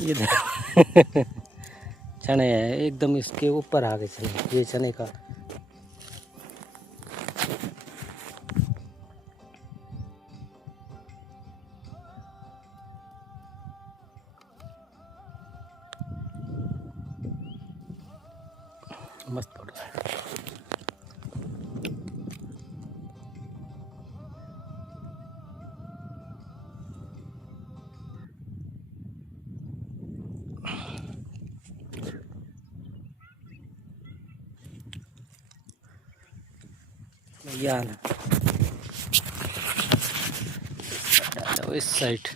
ये चने हैं एकदम इसके ऊपर आ गए चने, ये चने का मस्त पड़ रहा है। या ना इस साइड